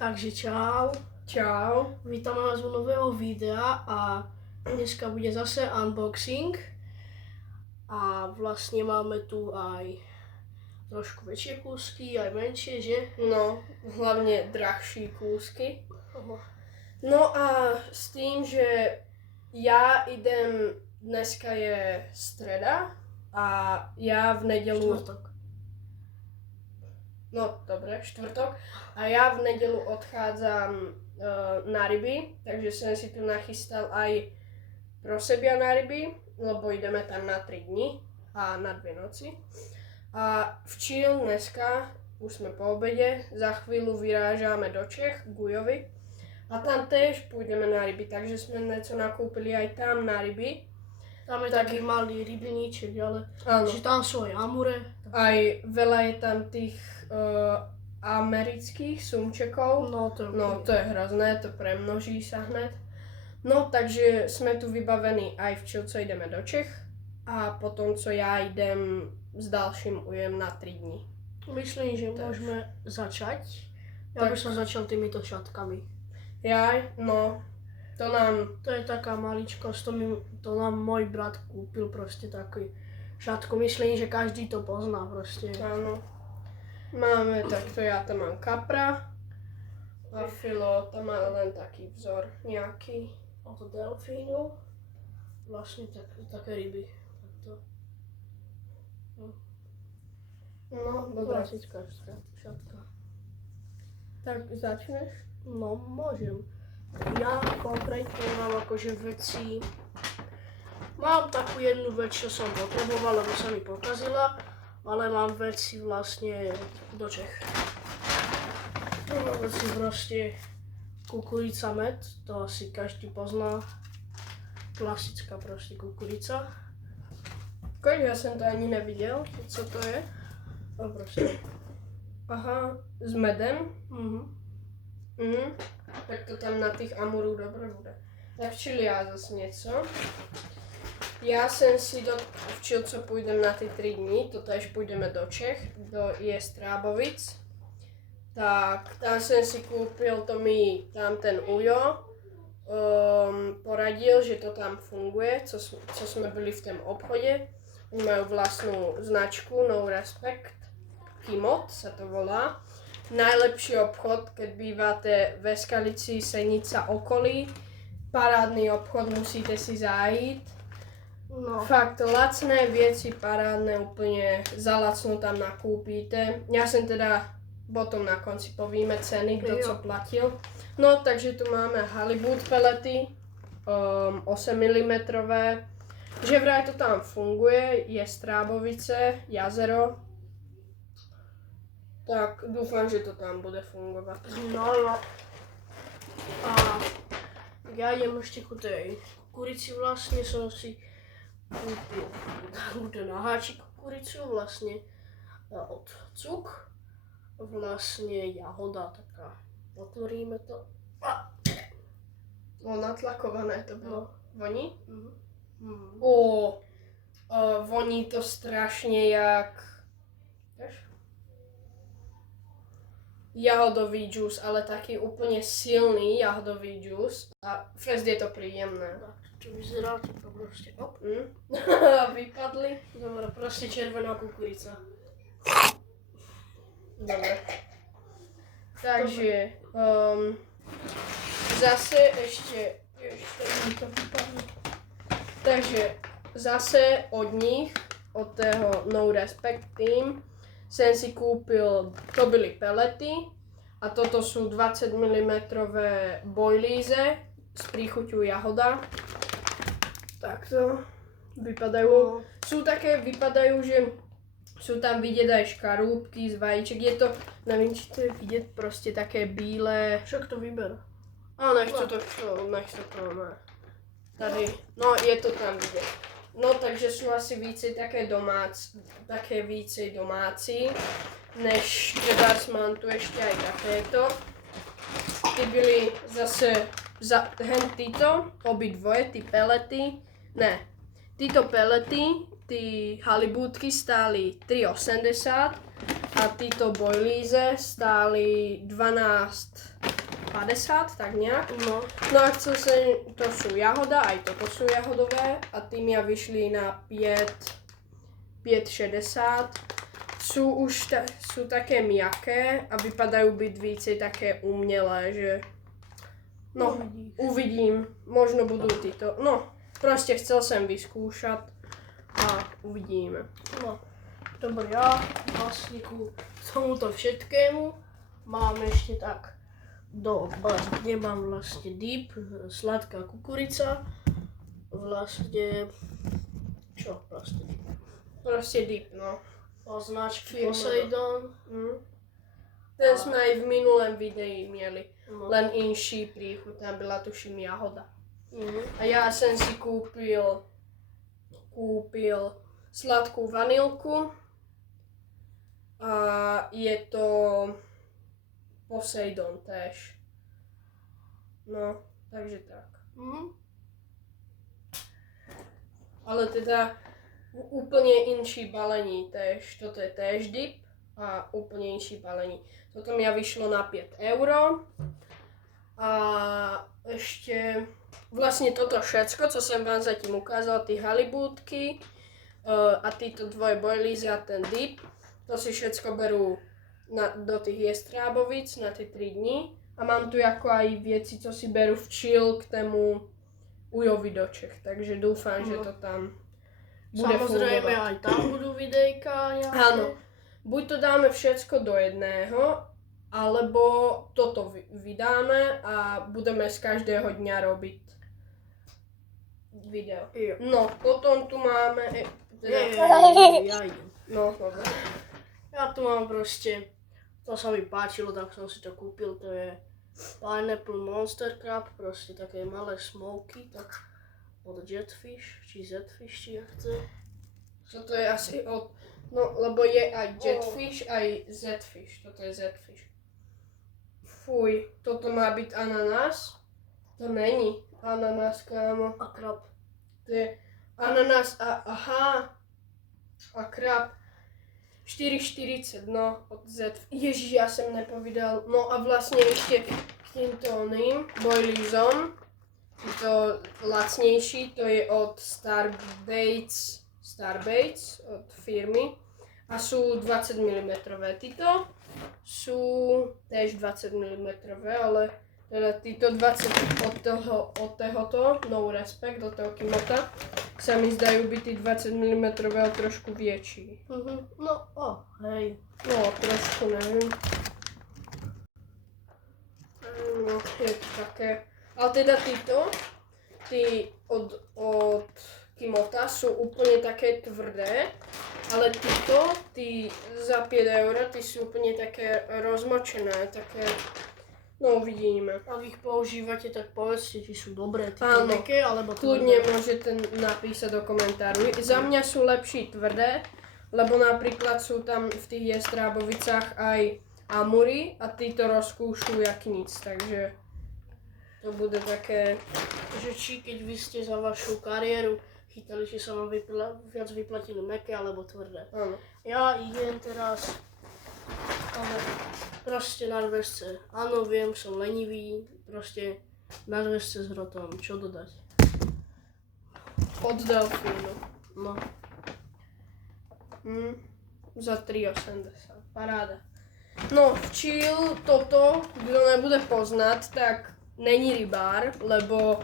Takže čau. Čau. Vítáme vás u nového videa a dneska bude zase unboxing. A vlastne máme tu aj trošku väčšie kúsky, aj menšie, že? No, hlavne drahší kúsky. No a s tým, že ja idem, dneska je streda a ja v nedelu... Štvrtok. No, dobre, štvrtok. A ja v nedelu odchádzam na ryby, takže som si tu nachystal aj pro sebia na ryby, lebo ideme tam na 3 dni a na 2 noci. A v Chill dneska, už sme po obede, za chvíľu vyrážame do Čech, k Gujovi. A tam tiež pôjdeme na ryby, takže sme niečo nakúpili aj tam na ryby. Tam je taký malý rybníček, ale Áno. že tam sú aj amure. Aj veľa je tam tých amerických sumčekov. No To je hrozné, to premnoží sa hned. No takže sme tu vybavení aj v Chill, co ideme do Čech. A potom, co ja idem s dalším ujem na 3 dní. Myslím, že môžeme začať. Ja by som začal týmito šatkami. Jaj, no, To je taká maličkosť, to nám môj brat kúpil proste taký šatku. Myslím, že každý to pozná proste. áno. Máme takto, ja tam mám kapra. A Filo tam má len taký vzor nejaký. Od delfínu. Vlastne také ryby. Takto. No, dobré. Klasická šatka. Tak začneš? No, môžem. Ja konkrétne mám akože veci... Mám takú jednu vec, čo som potreboval, lebo sa mi pokazila, ale mám veci vlastne do Čech. Mám veci proste kukurica med, to asi každý pozná. Klasická proste kukurica. Ja som to ani nevidel, co to je. A proste. Aha, s medem. Mhm. Tak to tam na tých amurů dobre bude. Tak čili ja zase něco. Ja som si v Chill, co pôjdem na tie 3 dní, to tež pôjdeme do Čech, do Jestrábovic. Tak tam som si kúpil, to mi tam ten Ujo poradil, že to tam funguje, co sme byli v tom obchode. Oni majú vlastnú značku No Respect, Kimot sa to volá. Najlepší obchod, keď bývate ve Skalici, Senica, okolí. Parádny obchod, musíte si zájít. No. Fakt lacné věci, parádne, úplne za lacno tam nakúpíte. Ja som teda potom na konci povíme ceny, kto co platil. No, takže tu máme halibut pelety, 8 mm. Že vraj to tam funguje, je Strábovice, jazero. Tak dúfam, že to tam bude fungovať. No. A ja idem ešte ku tej kukurici, vlastne som si kúpil takúto na háčik kukuricu, vlastne od Cuk. Vlastne jahoda taká, otvoríme to. No, natlakované to bylo. Voní? Mhm. Voní to strašne jak... jahodový džús, ale taký úplne silný jahodový džús a fest je to príjemné. Tak to vyzerá, to proste, Vypadli. Dobre, proste červená kukurica. Dobre. Takže zase ešte mi to vypadlo. Takže zase od nich, od tého No Respect Team, som si kúpil, to byly pelety a toto sú 20 mm boilize s príchuťou jahoda. Takto vypadajú. Sú také, vypadajú, že sú tam vidieť aj škarúbky z vajíček. Je to, neviem, či to je vidieť, proste také bílé. Však to vyber. A nech to má. Tady, no je to tam vidieť. No takže sú asi více také domácí, než trebárs mám tu ešte aj takéto. Ty byli zase, títo, obidvoje, ty pelety, títo pelety, ty halibútky stáli 3,80 a títo boilize stáli 12,50, tak nejak. No. No a chcel som, to sú jahoda, aj toto sú jahodové a tým ja vyšli na 5,60. Sú také miaké a vypadajú byť více také umelé, že no, uvidím, možno budú títo, no, proste chcel som vyskúšať a uvidíme. No. Dobre, ja vlastne ku tomuto všetkému mám ešte tak do bazne mám vlastne dip, sladká kukurica, vlastne, čo proste dip? Proste dip, no. Označky Poseidon. Ten sme aj v minulém videi mieli, No. len inší príchuť, tam byla tuším jahoda. Mhm. A ja som si kúpil sladkú vanilku a je to Poseidon též. No, takže tak. Mhm. Ale teda úplne inší balení též. Toto je též dip a úplne inší balení. Toto mi vyšlo na 5 €. A ešte vlastne toto všetko, co som vám zatím ukázal, tí halibúdky a títo dvoje boilies a ten dip, to si všetko berú do tých jestrábovic na tie 3 dni. A mám tu ako aj veci, co si berú v chill k tému Ujovi do Čech, takže dúfam, že to tam bude Samozrejme fungovať. aj tam budú videjka nejaké. Áno, buď to dáme všetko do jedného, alebo toto vydáme a budeme z každého dňa robiť video. Jo. No, potom tu máme... Ja idem. No, dobre. Ja tu mám proste, to sa mi páčilo, tak som si to kúpil, to je Pineapple Monster Crab, proste také malé smoky, tak od Jetfish, či Zfish, či jak chce. Toto je asi od... No, lebo je aj Jetfish, aj Zfish. Toto je Zfish. Fuj, toto má byť ananás? To není ananás, kámo. A krab. To je ananás a aha. A krab. 4,40, no, od Z. Ježiš, ja som nepovedal. No a vlastne ešte k týmto oným boilízom. To lacnejší, to je od Starbaits od firmy. A sú 20 mm. Títo sú tiež 20 mm, ale teda títo 20 od tohoto, no respect, od toho Kimota, sa mi zdajú byť tí 20 mm trošku väčší. No, hej. No, trošku, neviem. No, je to také. Ale teda tí od Kimota sú úplne také tvrdé, ale tí za 5 €, tí sú úplne také rozmočené, také, no uvidíme. Ak ich používate, tak povedzte, či sú dobré, tie Áno. meké, alebo Kľudne môžete napísať do komentáru. Za mňa sú lepší tvrdé, lebo napríklad sú tam v tých jestrábovicách aj amury a títo rozkúšujú jak nic, takže to bude také... Že či keď vy ste za vašu kariéru chytali, či sa vám viac vyplatili meké alebo tvrdé. Áno. Ja idem teraz, ale proste na dvesce. Áno, viem, som lenivý, proste na dvesce s hrotom. Čo dodať? Od Delfínu. No, Za 3,80. Paráda. No, chill toto, kto nebude poznať, tak není rybár, lebo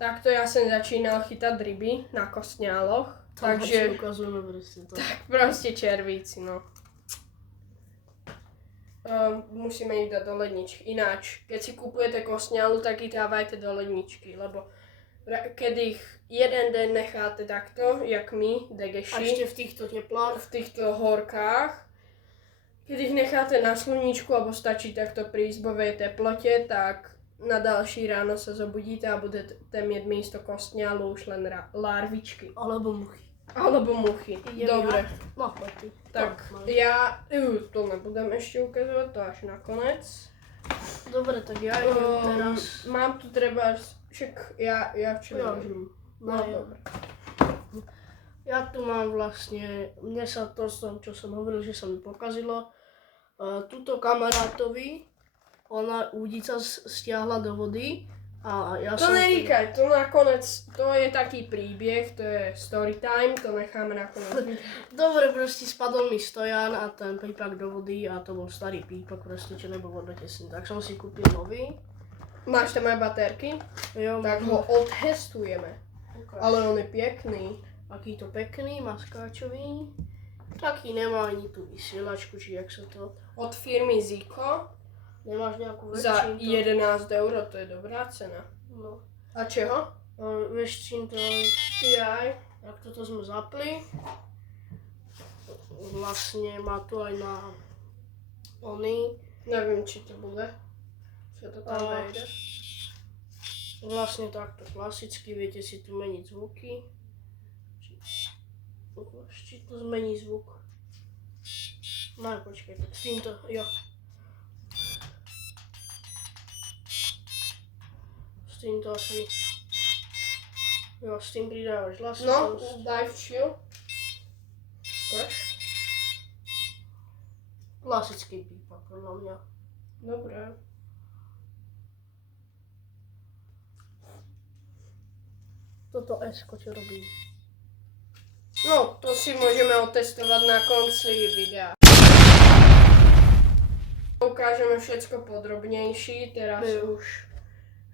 takto ja som začínal chytať ryby na kostňáloch, takže ukazujeme proste to. proste červíci, no. Musíme ich dať do ledničky. Ináč, keď si kupujete kostňálu, tak ich dávajte do ledničky, lebo keď ich jeden deň necháte takto, jak my, A degeši, ešte v týchto teplách. v týchto horkách, keď ich necháte na sluníčku alebo stačí takto pri izbovej teplote, tak na další ráno sa zobudíte a budete mieť místo kostňálu už len larvičky. Alebo muchy. Alebo muchy. Dobre. No, poď ty. Tak ja to nebudem ešte ukazovať, to až nakoniec. Dobre, tak ja idem teraz. Mám tu treba, však ja včera Ja. ležím. No, No, ja. dobre. Ja tu mám vlastne, mne sa to s tom, čo som hovoril, že sa mi pokazilo, túto kamarátovi, ona údica stiahla do vody a ja To som... neríkaj, to nakoniec, to je taký príbeh, to je story time, to necháme nakoniec. Dobre, proste spadol mi stojan a ten pípak do vody a to bol starý pípak, proste, čo nebol vodotesný. Tak som si kúpil nový. Máš tam aj baterky? Jo, Tak ho odtestujeme. ukáž. Ale on je pekný. Aký to pekný, maskáčový. Taký nemá ani tú vysielačku, či jak sa to... Od firmy Zico Nemáš nejakú za väčšinu? 11 €, to je dobrá cena. No. A čeho? Vieš, čím to... Jaj. Jak toto sme zapli. Vlastne má tu aj na... Ony. Neviem, či to bude. Čo to tam A- vejde. Vlastne takto klasicky, viete si tu meniť zvuky. Či to zmení zvuk. No počkaj, tak s týmto, jo. S týmto asi... Jo, s tým pridávaš No, hlasitosť. daj v chill. Ukáž. Klasický pípak, podľa mňa. Dobre. Toto S-ko čo robí. No, to si môžeme otestovať na konci videa. Ukážeme všetko podrobnejší, teraz Jo. už.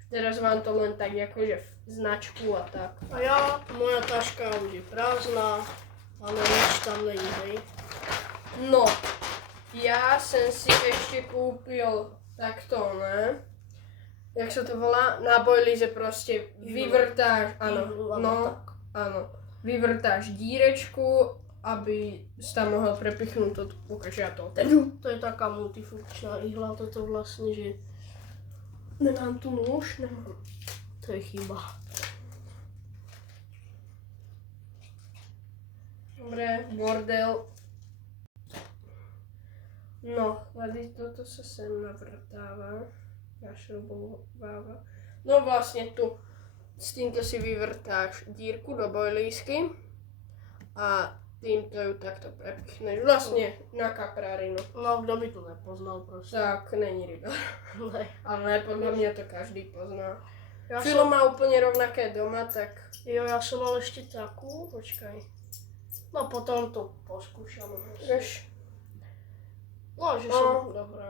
Teraz vám to len tak akože v značku a tak. A ja, moja taška už je prázdna, ale nič tam není, hej. No, ja som si ešte kúpil takto, ne? Jak sa to volá? Náboj, že proste vyvrtáš, áno, no, áno. Vyvrtáš dírečku, aby si tam mohol prepichnúť to, ukáž ja to otevřu. To je taká multifunkčná ihla, toto vlastne, že Nemám tu nôž, nemám. to je chyba. Dobre, bordel. No, tady toto sa sem navrtáva. Našroubováva. No vlastne tu. S týmto si vyvrtáš dírku do bojlísky a týmto ju takto prepichneš. Vlastne na kaprárinu. No, kto by to nepoznal proste. Tak, není ryba. Ne. Ale podľa mňa to každý pozná. Ja Filo som, má úplne rovnaké doma, tak ja som mal ešte takú, počkaj. No potom to poskúšam. vieš. No, že No, som... dobré.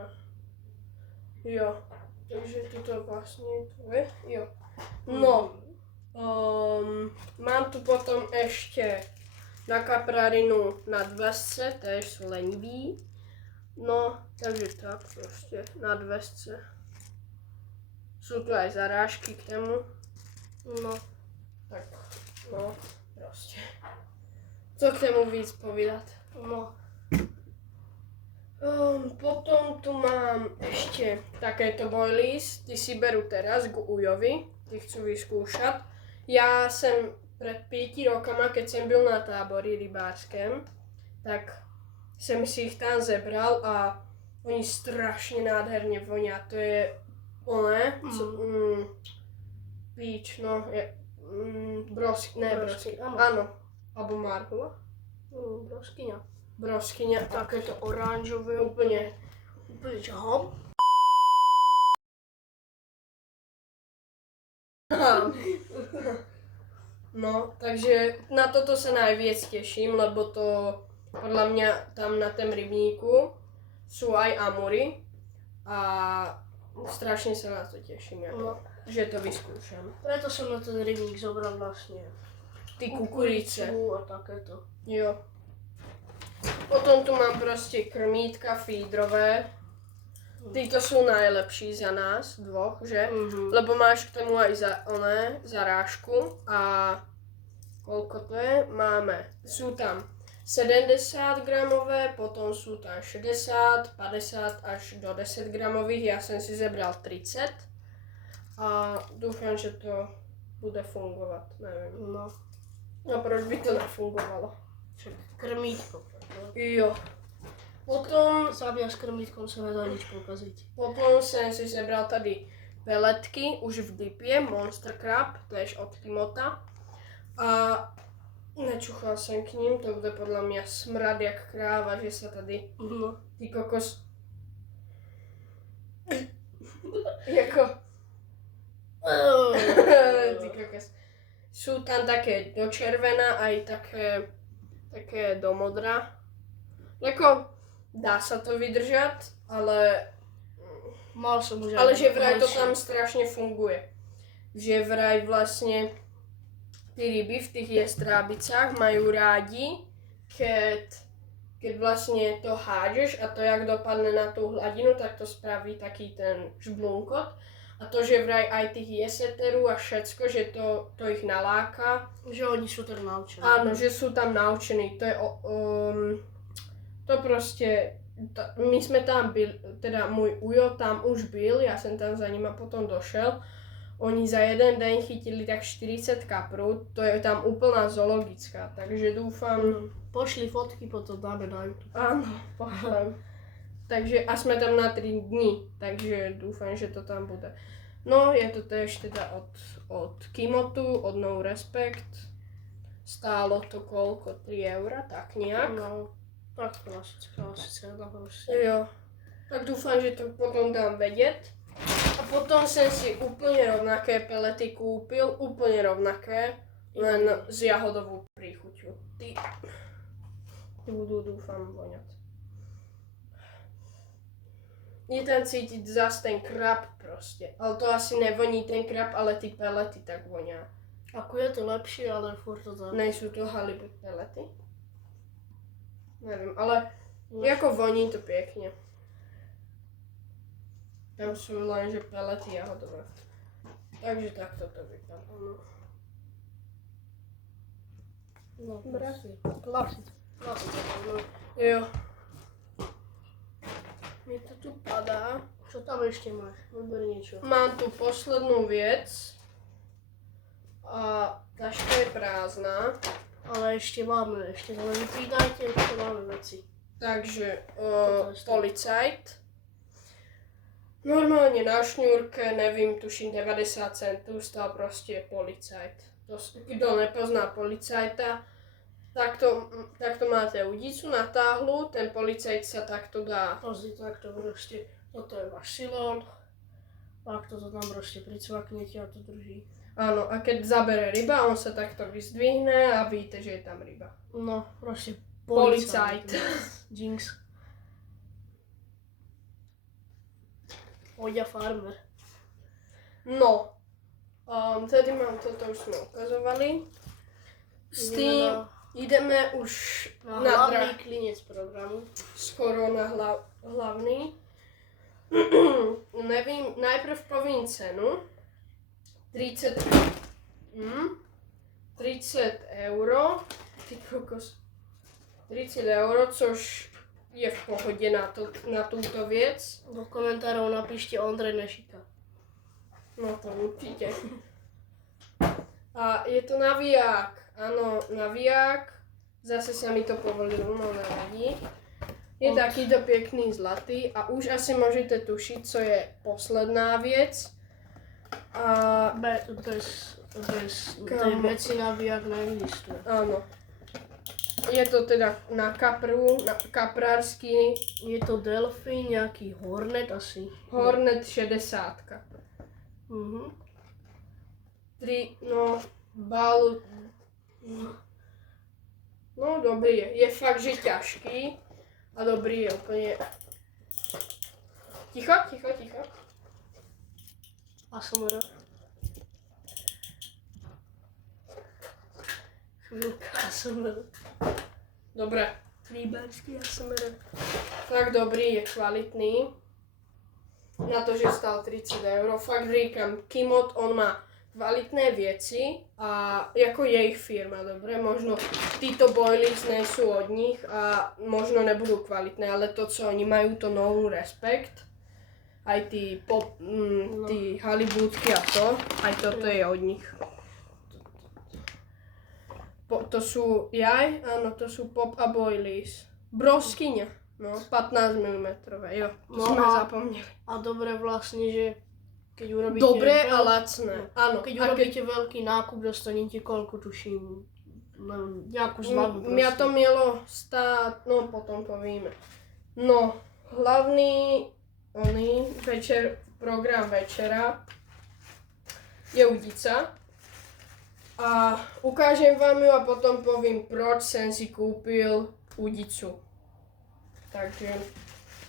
Jo, takže toto vlastne tu je, jo. No, mám tu potom ešte na kaprarinu na dvesce, tež sú leniví. No, takže tak proste, na dvesce. Sú tu aj zarážky k tomu. No, Tak, no, proste. Co k tomu víc povedať? no. Potom tu mám ešte takéto boilies, ty si berú teraz k Ujovi, ty chcú vyskúšať. Ja som pred 5 rokama, keď som byl na tábori rybárském, tak som si ich tam zebral a oni strašne nádherne vonia. To je oné, píč, no, je, brosky, ne brosky, Áno. áno, alebo marhula, Broskyňa. broskyňa, Takéto oranžové, úplne. úplne čahom. No, takže na toto sa najviac teším, lebo to podľa mňa tam na tom rybníku sú aj amury a strašne sa na to teším, No. že to vyskúšam. Preto som na ten rybník zobral vlastne Ty kukurice. kukuricu a takéto. Jo. Potom tu mám proste krmítka feedrové. Títo sú najlepší za nás dvoch, že? Lebo máš k tomu aj zarážku a koľko to je? Sú tam 70 gramové, potom sú tam 60, 50 až do 10 gramových, ja som si zebral 30 a dúfam, že to bude fungovať, neviem. No. No proč by to nefungovalo? Však krmítko. Jo. Potom Sábia s krmítkom sa nedá nič pokaziť. Potom som si zebral tady peletky, už v dipě, Monster Crab, to je od Timota. A nečuchal jsem k ním, to bude podle mě smrad jak kráva, že se tady No. ty kokos jako ty kokos. Sú tam také do červená aj také do modra. Jako dá sa to vydržať, ale Mal som už ale aj že vraj to horšie. tam strašne funguje. Že vraj vlastne tí ryby v tých jestrábicách majú rádi, keď vlastne to hádžeš a to jak dopadne na tú hladinu, tak to spraví taký ten žblunkot. A to, že vraj aj tých jeseterů a všetko, že to ich naláka. Že oni sú tak naučení. Áno, že sú tam naučení. To je to proste, my sme tam byli, teda môj ujo tam už byl, ja som tam za nima potom došel. Oni za jeden deň chytili tak 40 kaprů, to je tam úplná zoologická, takže dúfam... Pošli fotky, potom dáme na YouTube. Áno, pošlem. Takže a sme tam na 3 dní, takže dúfam, že to tam bude. No, je to též teda od Kimotu, od No Respect. Stálo to koľko? 3 €, tak nejak. No, tak klasická na proste. Jo. Tak dúfam, že to potom dám vedieť. A potom som si úplne rovnaké pelety kúpil, úplne rovnaké, len s jahodovou príchuťou. Ty budú, dúfam, voňať. Je tam cítiť zas ten krab proste, ale to asi nevoní ten krab, ale ty pelety tak vonia. Ako je to lepšie, ale furt to tam. Nejsú to halibut pelety? Neviem, ale ako voní to pekne. Tam sú len, že pelety jahodové. Takže takto to vypadá. No, Dobre. Klasická, no. Jo. Mi to tu padá. Čo tam ešte máš? Vyber niečo. Mám tu poslednú vec. A taška je prázdna. Ale ešte to nevypínajte, ešte máme veci. Takže Toto je policajt. Normálne na šňúrke, nevím, tuším 90 centů, stal proste policajt. Kto nepozná policajta, takto máte udicu natáhlu, ten policajt sa takto dá. Pozri, takto proste, toto je váš silón. Takto to tam proste pricvaknete a to drží. Áno, a keď zabere ryba, on sa takto vyzdvihne a víte, že je tam ryba. No, proste Policajt. Jinx. Oďa farmer. No, tedy mám toto, už sme ukazovali. S tým ideme už na na hlavný klinec programu. skoro na hlavný. Nevím, najprv povím cenu. 30 €. Ty kokos. 30 €, což je v pohodě na túto věc. Do komentárov napíšte Ondrej Nešika. No to určitě. A je to naviják. Áno, naviják. Zase sa mi to povolilo, no nevadí. Je takýto pekný zlatý a už asi môžete tušiť, co je posledná vec. A Bez tej veci nabíjak neexistuje. áno. Je to teda na kapru, na kaprársky Je to delfín, nejaký hornet asi. Hornet 60. Mhm. Balu. No dobrý je. Je fakt, že ťažký. A dobrý je úplne. Ticho. ASMR. Chvíľka ASMR. Dobre. Líberský ASMR. Fakt dobrý, je kvalitný. Na to, že stal 30 €. Fakt říkam, Kimot, on má kvalitné věci a jako jejich firma, dobre, možno títo boilies nejsou od nich a možno nebudú kvalitné, ale to, co oni majú, to No Respect, aj ty halibúdky a to, aj toto je od nich. To sú, to sú Pop a Boilies. Broskyňa, no, 15 mm, jo, to No sme a- zapomněli. A dobre vlastne, že keď urobíte... Dobré a lacné, áno. Keď A urobíte veľký nákup, dostanete koľko, tuším, Nejakú zľavu Mňa to mělo stát, no potom povíme. No, hlavný program večera je Udica. A ukážem vám ju a potom povím, proč jsem si koupil Udicu. Takže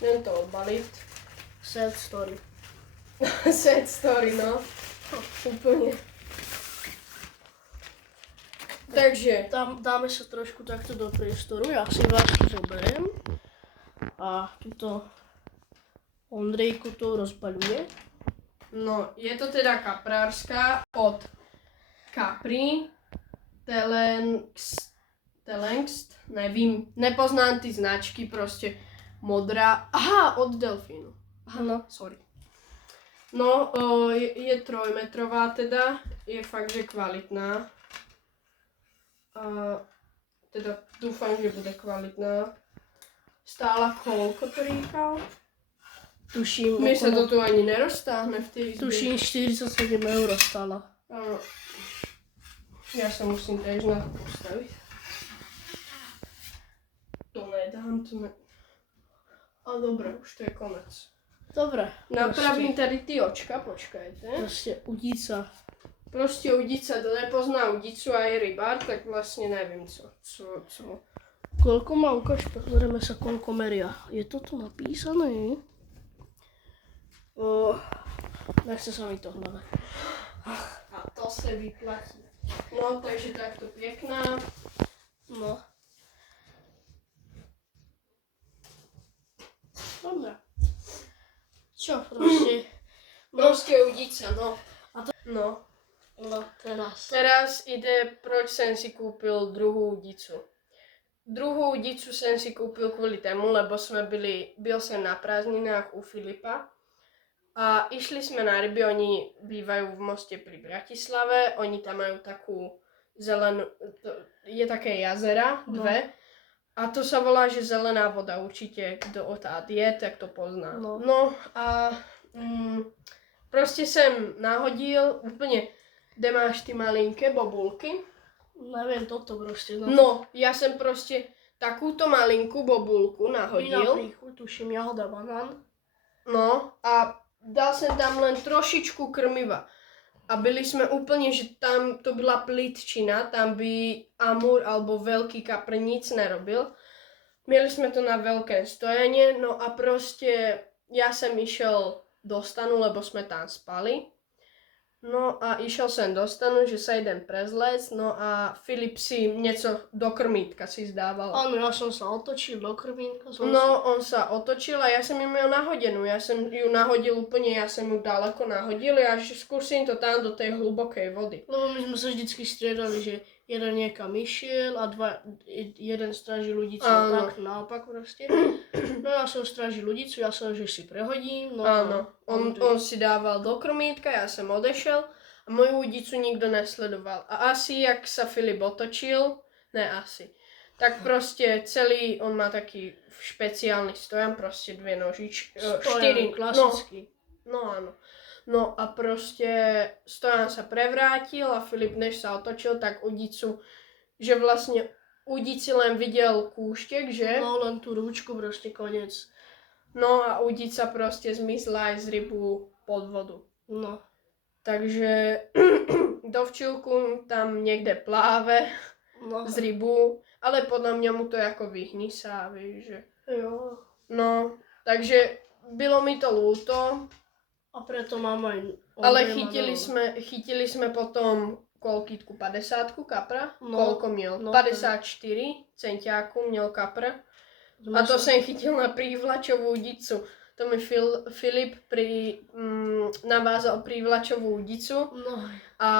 jdem to odbalit. Sad story. Sad story, no. Úplně. Takže Dáme sa trošku takto do priestoru, ja si vás tu zoberiem a tuto Ondrejko to rozbaľuje. no, je to teda kaprárska od Capri Telengst, nevím, nepoznám ty značky, prostě modrá, aha, od Delfínu, aha, No. sorry. No, je trojmetrová teda, je fakt, že kvalitná. Teda dúfam, že bude kvalitná. Stála koľko to říkal? Tuším, Mi sa to tu ani neroztáhne v tej izbe. tuším 47 € stála. Áno. Ja sa musím tiež na to postaviť. To nedám, to ne... A dobre, už to je konec. Dobre. Napravím tady ty očka, počkajte. Proste Udica. Proste Udica, kto nepozná Udicu a je rybár, tak vlastne neviem co. Koľko má, ukáž, pozrieme sa, koľko meria. Je to tu napísané? Nechce sa mi to hľadať. A to sa vyplatí. No, takže takto pekná. No. Dobre. Čo, proste? Proste Udica, no. No. No, teraz. Teraz ide, proč jsem si koupil druhou Udicu. Druhou Udicu jsem si koupil kvůli tému, lebo byl jsem na prázdninách u Filipa a išli jsme na ryby, oni bývají v Mostě pri Bratislave, oni tam mají takú zelenú, je také jazera, dve, a to sa volá, že zelená voda, určitě, kdo otád je, tak to pozná. No a prostě jsem nahodil úplně, kde máš ty malinké bobulky. Neviem, toto proste. No, ja som proste takúto malinkú bobulku nahodil. Príchu, tuším, jahoda, banán. No a dal som tam len trošičku krmiva. A byli sme úplne, že tam to byla plitčina, tam by amur alebo veľký kapr nic nerobil. Mieli sme to na veľké stojanie, no a proste ja som išiel do stanu, lebo sme tam spali. No a išiel som do stanu, že sa idem prezliecť, no a Filip si niečo do krmítka si zdával. Áno, ja som sa otočil do krmínka. No, on sa otočil a ja som ju mal nahodenú. Ja som ju nahodil úplne, ja som ju daleko nahodil a skúsim to tam do tej hlubokej vody. Lebo my sme sa vždycky striedali, že jeden niekam išiel a jeden strážil ľudicu tak naopak proste. No ja som strážil ľudicu, ja som, že si prehodím. No, áno, on si dával do krmítka, ja som odešel a moju ľudicu nikto nesledoval. A asi, jak sa Filip otočil, tak proste celý, on má taký špeciálny stojan, proste dve nožičky, štyri, klasický. No áno. No a proste stojan sa prevrátil a Filip, než sa otočil, tak Udicu, že vlastne Udici len videl kúštek, že? No len tú rúčku, proste koniec. No a Udica proste zmizla aj z rybu pod vodu. No. Takže do včilku tam niekde pláve z rybu, ale podľa mňa mu to ako vyhni sa, vieš, že... Jo. No, takže bylo mi to ľúto. A preto mám aj... Ale chytili sme potom koľkýtku, 50 kapra? No, koľko miel? No, 54 centiáku miel kapra. A to som chytil na prívlačovú udicu. To mi Filip navázal prívlačovú udicu. No. A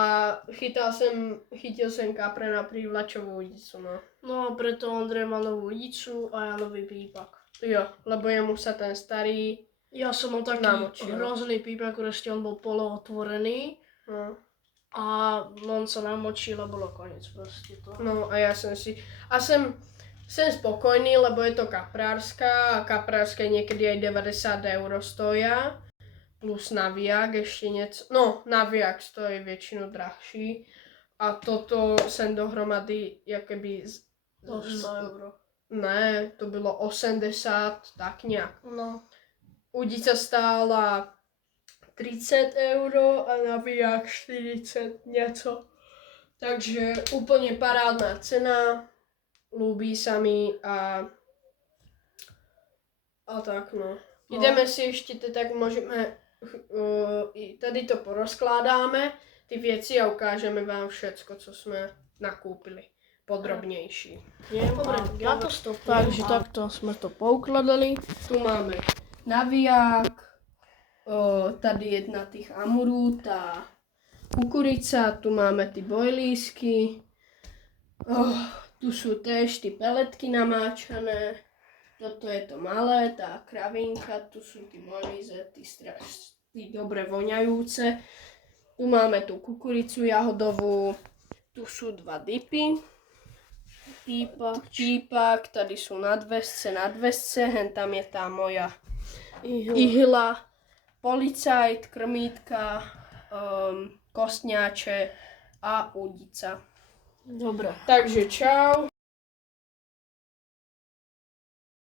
chytil som kapra na prívlačovú udicu, no. No, preto Ondrej má novú udicu a ja nový pípak. Jo, lebo jemu sa ten starý... Ja som mal taký hrozný pípak, proste on bol polootvorený. No. A on sa namočil a bolo koniec proste to. No a ja som si... A som spokojný, lebo je to kaprárska a kaprárska niekedy aj 90 € stoja. Plus naviak ešte niečo... No, naviak stojí väčšinu drahší. a toto sem dohromady, jakoby... To 100 euro. Ne, to bylo 80, tak nějak. No. Udica stála 30 euro a navíják 40 něco. Takže úplně parádná cena, ľúbí sa mi a tak no. Jdeme si ještě, tak můžeme, tady to porozkládáme, ty věci a ukážeme vám všecko, co jsme nakúpili. Podrobnější. Dobre, na to stop. Takže takto sme to poukladali. Tu máme naviják, tady jedna tých amurů, tá kukurica, tu máme ty bojlísky, tu sú též ty peletky namáčané, toto je to malé, tá kravinka, tu sú ty bojlíze, ty dobre voňajúce, tu máme tú kukuricu jahodovú, tu sú dva dipy, Típak, tady sú na dvesce, hen tam je tá moja ihla, policajt, krmítka, kostňáče a udica. Dobre. Takže čau.